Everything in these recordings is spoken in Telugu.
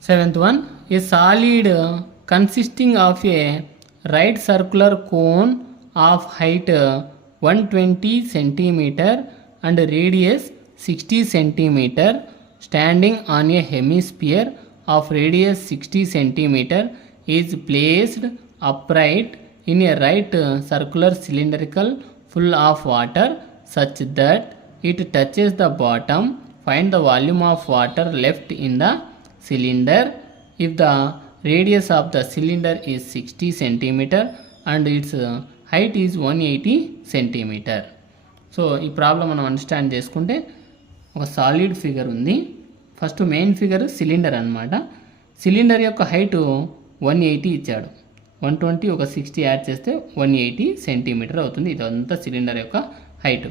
Seventh one, a solid consisting of a right circular cone of height 120 centimeter and radius 60 centimeter standing on a hemisphere of radius 60 centimeter is placed upright in a right circular cylindrical full of water such that it touches the bottom. Find the volume of water left in the cylinder if the radius of the cylinder is 60 centimeter and its height is 180 centimeter. So ఈ ప్రాబ్లం మనం అండర్స్టాండ్ చేసుకుంటే ఒక సాలిడ్ ఫిగర్ ఉంది. ఫస్ట్ మెయిన్ ఫిగర్ సిలిండర్ అనమాట. సిలిండర్ యొక్క హైట్ 180 ఇచ్చాడు. 120 ఒక 60 యాడ్ చేస్తే 180 సెంటీమీటర్ అవుతుంది. ఇదంతా సిలిండర్ యొక్క హైట్.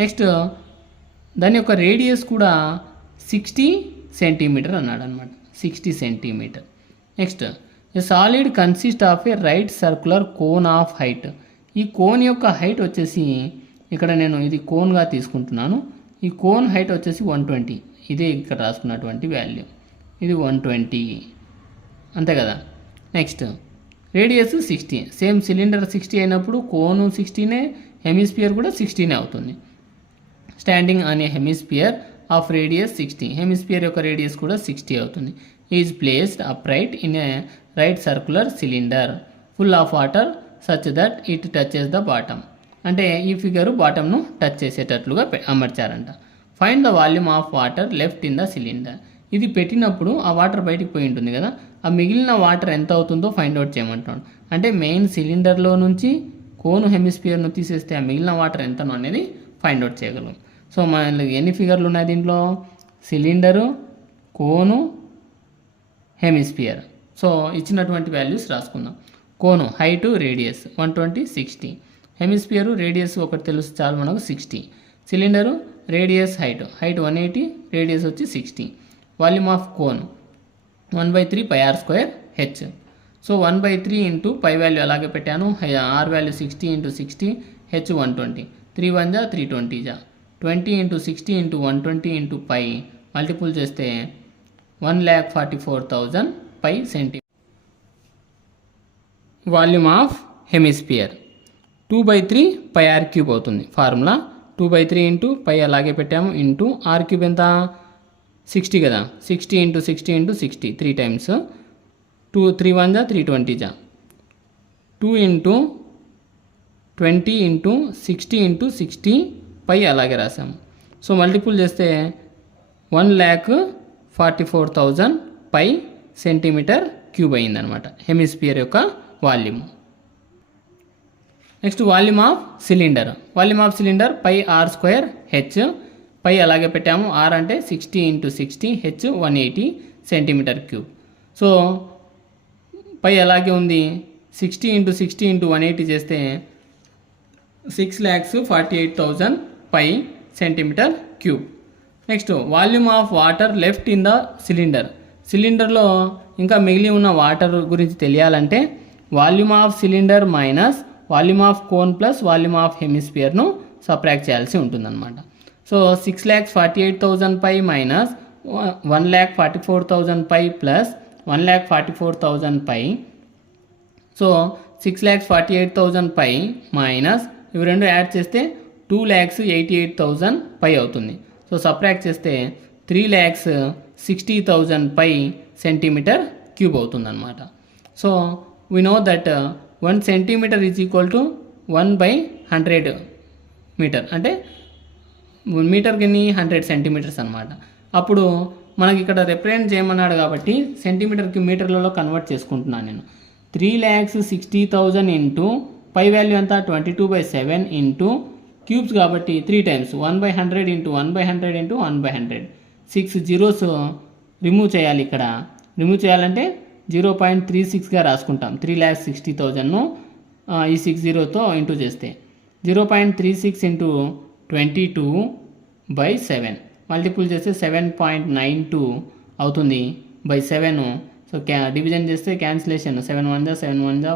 నెక్స్ట్ దాని యొక్క రేడియస్ కూడా 60 సెంటీమీటర్ అన్నాడు అనమాట. 60 centimetre. Next a solid consist of a right circular cone of height. ఈ కోన్ యొక్క హైట్ వచ్చేసి ఇక్కడ నేను ఇది కోన్గా తీసుకుంటున్నాను. ఈ కోన్ హైట్ వచ్చేసి 120. ఇదే ఇక్కడ రాసుకున్నటువంటి వాల్యూ. ఇది 120 అంతే కదా. Next radius 60. సేమ్ సిలిండర్ 60 అయినప్పుడు కోను 60నే, హెమిస్పియర్ కూడా 60నే అవుతుంది. Standing on a hemisphere of radius 60. Hemisphere యొక్క రేడియస్ కూడా 60 అవుతుంది. Is placed upright in a right circular cylinder full of water such that it touches the bottom. అంటే ఈ ఫిగరు బాటమ్ను టచ్ చేసేటట్లుగా అమర్చారంట. Find the volume of water left in the cylinder. ఇది పెట్టినప్పుడు ఆ వాటర్ బయటికి పోయి ఉంటుంది కదా, ఆ మిగిలిన వాటర్ ఎంత అవుతుందో ఫైండ్ అవుట్ చేయమంటాడు. అంటే మెయిన్ సిలిండర్లో నుంచి కోను హెమిస్పియర్ను తీసేస్తే ఆ మిగిలిన వాటర్ ఎంతనో అనేది ఫైండ్ అవుట్ చేయగలం. సో మనకి ఎన్ని ఫిగర్లు ఉన్నాయి దీంట్లో? Cylinder, cone, hemisphere. సో ఇచ్చినటువంటి వాల్యూస్ రాసుకుందాం. Cone height radius 120 60. Hemisphere radius ఒకటి తెలుసు చాలు మనకు 60. సిలిండరు రేడియస్ హైట్ 180, రేడియస్ వచ్చి 60. Volume of cone 1/3 πr² h. So 1/3 into pi value అలాగే పెట్టాను. Are value 60 into 60, H 120. 3 1 జా 320 జా 20 into 60 into 120 into pi multiple చేస్తే 1,44,000 pi centi. Volume of hemisphere 2/3 πr³ అవుతుంది. ఫార్ములా 2/3 ఇంటూ పై అలాగే పెట్టాము ఇంటూ r³ ఎంత 60 కదా. 60 ఇంటూ 60 ఇంటూ 60 3 టైమ్స్. 3 1 జా 320 జా 2 ఇంటూ 20 ఇంటూ 60 ఇంటూ 60 పై అలాగే రాసాము. సో మల్టిపుల్ చేస్తే 1,44,000 పై సెంటీమీటర్ క్యూబ్ అయిందనమాట హెమిస్పియర్ యొక్క volume. Next volume of cylinder. Volume of cylinder πr² h. Pi అలాగే పెట్టాము. ఆర్ అంటే 60 into 60, h 180 centimetre cube. So pi అలాగే ఉంది. 60 ఇంటూ 60 ఇంటూ 180 చేస్తే 6,48,000 pi centimetre cube. Next volume of water left in the cylinder. సిలిండర్లో ఇంకా మిగిలి ఉన్న వాటర్ గురించి తెలియాలంటే volume of cylinder minus volume of cone plus volume of హెమిస్పియర్ను సబ్ట్రాక్ట్ చేయాల్సి ఉంటుందన్నమాట. So 6,48,000 pi minus 1,44,000 pi plus 1,44,000 pi. So 6,48,000 pi minus ఇవి రెండు యాడ్ చేస్తే 2,88,000 పై అవుతుంది. సో సబ్ట్రాక్ట్ చేస్తే 3,60,000 పై సెంటీమీటర్ క్యూబ్ అవుతుందన్నమాట. So we know that 1 centimetre is equal to 1/100 metre. అంటే మీటర్కి 100 సెంటీమీటర్స్ అనమాట. అప్పుడు మనకి ఇక్కడ రిప్రజెంట్ చేయమన్నాడు కాబట్టి సెంటీమీటర్కి మీటర్లలో కన్వర్ట్ చేసుకుంటున్నాను నేను. 3,60,000 ఇంటూ పై వాల్యూ ఎంత 22/7 ఇంటూ క్యూబ్స్ కాబట్టి 3 times 1/100 into 1/100 into 1/100. 6 zeros remove చేయాలి. ఇక్కడ రిమూవ్ చేయాలంటే 0.36గా రాసుకుంటాం. 3,60,000ను ఈ 6 జీరోతో ఇంటూ చేస్తే 0.36 ఇంటూ 22/7 మల్టిపుల్ చేస్తే 7.92 అవుతుంది బై 7. సో డివిజన్ చేస్తే క్యాన్సిలేషన్ 7 1 జా 7 1 జా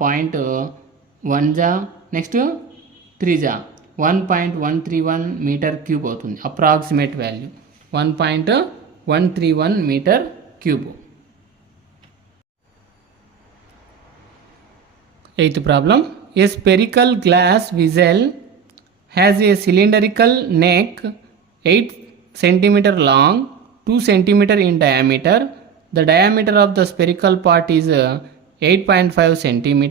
0.1 జా నెక్స్ట్ 3 జా 1.131 మీటర్ క్యూబ్ అవుతుంది. Approximate value 1.131 metre cube. 8th problem. A spherical glass vessel has a cylindrical neck 8 cm long, 2 cm in diameter. The diameter of the spherical part is 8.5 cm.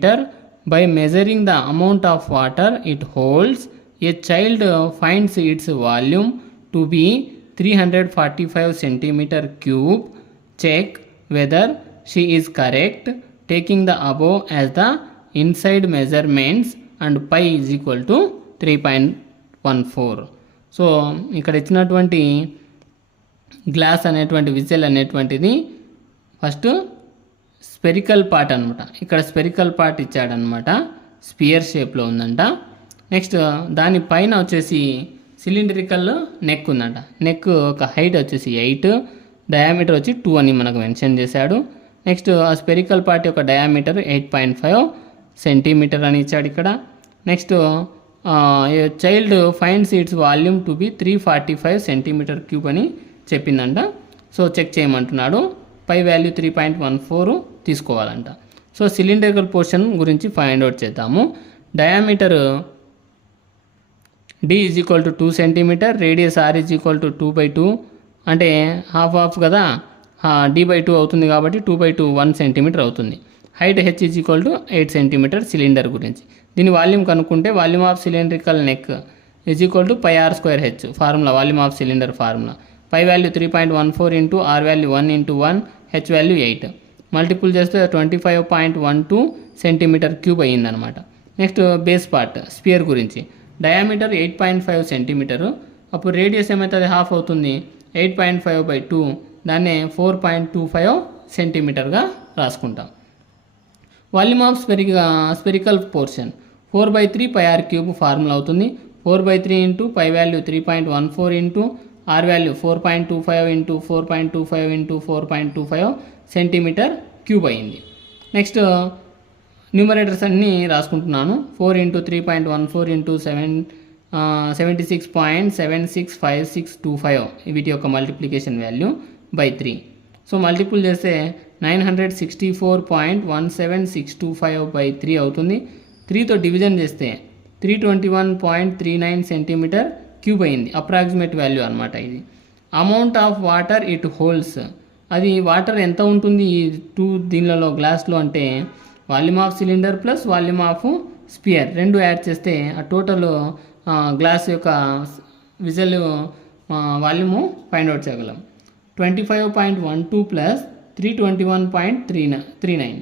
By measuring the amount of water it holds, a child finds its volume to be 345 cm cube. Check whether she is correct, taking the above as the inside measurements and pi is equal to 3.14. So ఇక్కడ ఇచ్చినటువంటి గ్లాస్ అనేటువంటి విజల్ అనేటువంటిది ఫస్ట్ స్పెరికల్ పార్ట్ అనమాట. ఇక్కడ స్పెరికల్ పార్ట్ ఇచ్చాడనమాట, స్పియర్ షేప్లో ఉందంట. నెక్స్ట్ దానిపైన వచ్చేసి సిలిండ్రికల్ నెక్ ఉందంట. నెక్ ఒక హైట్ వచ్చేసి 8, డయామీటర్ వచ్చి 2 అని మనకు మెన్షన్ చేశాడు. నెక్స్ట్ ఆ స్పెరికల్ పార్ట్ యొక్క డయామీటర్ 8.5 సెంటీమీటర్ అని ఇచ్చాడు ఇక్కడ. Next child finds its volume to be 345 centimetre cube అని చెప్పిందంట. సో చెక్ చేయమంటున్నాడు. పై వాల్యూ 3.14 తీసుకోవాలంట. సో సిలిండ్రికల్ పోర్షన్ గురించి ఫైండ్ అవుట్ చేద్దాము. Diameter D is equal to 2 centimetre, radius R is equal to 2/2, అంటే హాఫ్ కదా, D/2 అవుతుంది కాబట్టి 2/2 1 సెంటీమీటర్ అవుతుంది. Height H is equal to 8 centimetre cylinder గురించి. దీని వాల్యూమ్ కనుక్కుంటే volume of cylindrical neck is equal to πr²H formula, volume of cylinder formula. Pi value 3.14 into R value 1 into 1, H value 8. Multiple చేస్తే 25.12 సెంటీమీటర్ క్యూబ్ అయ్యిందనమాట. నెక్స్ట్ బేస్ పార్ట్ స్పియర్ గురించి. డయామీటర్ 8.5 సెంటీమీటరు, అప్పుడు రేడియస్ ఏమవుతుంది, హాఫ్ అవుతుంది. 8.5/2 దాన్నే 4.25 సెంటీమీటర్గా రాసుకుంటాం. Volume of spherical portion 4/3 πr³ formula అవుతుంది. 4/3 into pi value 3.14 into R value 4.25 into 4.25 into 4.25 centimetre cube అయింది. నెక్స్ట్ న్యూమరేటర్స్ అన్నీ రాసుకుంటున్నాను. 4 ఇంటూ 3.14 ఇంటూ 76.765625 వీటి యొక్క multiplication value by 3. So multiple చేస్తే 964.17625/3 అవుతుంది. 3తో డివిజన్ చేస్తే 321.39 సెంటీమీటర్ క్యూబ్ అయింది. అప్రాక్సిమేట్ వాల్యూ అనమాట ఇది. Amount of water it holds, అది వాటర్ ఎంత ఉంటుంది ఈ 2 దీనిలలో గ్లాస్లో అంటే volume of cylinder plus volume of sphere రెండు యాడ్ చేస్తే ఆ టోటల్ గ్లాస్ యొక్క విజల్ వాల్యూము ఫైండ్ అవుట్ చేయగలం. 25.12 ప్లస్ 321.39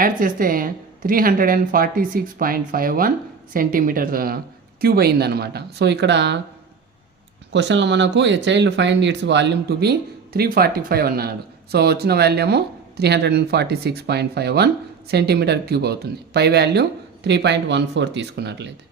యాడ్ చేస్తే 346.51 సెంటీమీటర్ క్యూబ్ అయిందనమాట. సో ఇక్కడ క్వశ్చన్లో మనకు a child find its volume to be 345 అన్నాడు. సో వచ్చిన వాల్యూము 346.51 సెంటీమీటర్ క్యూబ్ అవుతుంది. పై వాల్యూ 3.14 తీసుకున్నట్లయితే.